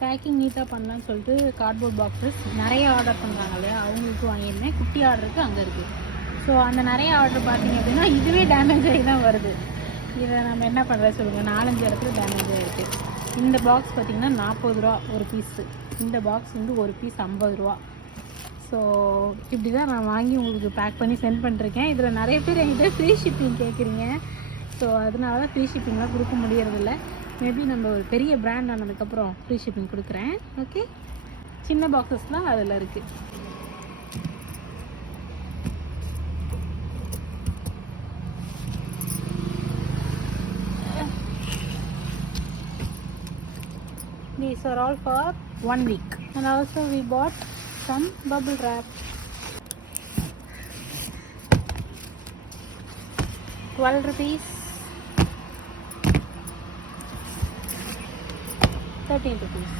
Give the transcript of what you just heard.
Packing நீட்டாக பண்ணலான்னு சொல்லிட்டு கார்ட்போர்ட் பாக்ஸஸ் நிறைய ஆர்டர் பண்ணுறாங்க இல்லையா, அவங்களுக்கு வாங்கியிருந்தேன். குட்டி ஆர்டருக்கு அங்கே இருக்குது. ஸோ அந்த நிறைய ஆர்டர் பார்த்தீங்க அப்படின்னா இதுவே டேமேஜ் ஆகி தான் வருது. இதை நம்ம என்ன பண்ணுறது சொல்லுங்கள், 4-5 இடத்துல டேமேஜ் ஆகிருக்கு. இந்த பாக்ஸ் பார்த்திங்கன்னா 40 ரூபா ஒரு பீஸு. இந்த பாக்ஸ் வந்து ஒரு பீஸ் 50 ரூபா. ஸோ இப்படி தான் நான் வாங்கி உங்களுக்கு பேக் பண்ணி சென்ட் பண்ணிருக்கேன். இதில் நிறைய பேர் என்கிட்ட ஃப்ரீ ஷிப்பிங் கேட்குறீங்க. ஸோ அதனால தான் ஃப்ரீ ஷிப்பிங்லாம் கொடுக்க முடியறதில்ல. மேபி நம்ம ஒரு பெரிய பிராண்ட் ஆனதுக்கப்புறம் ஃப்ரீ ஷிப்பிங் கொடுக்குறேன். ஓகே, சின்ன பாக்ஸஸ்லாம் அதில் இருக்குது. These are all for 1 week. And also we bought some bubble wrap. 12 rupees. 13 rupees.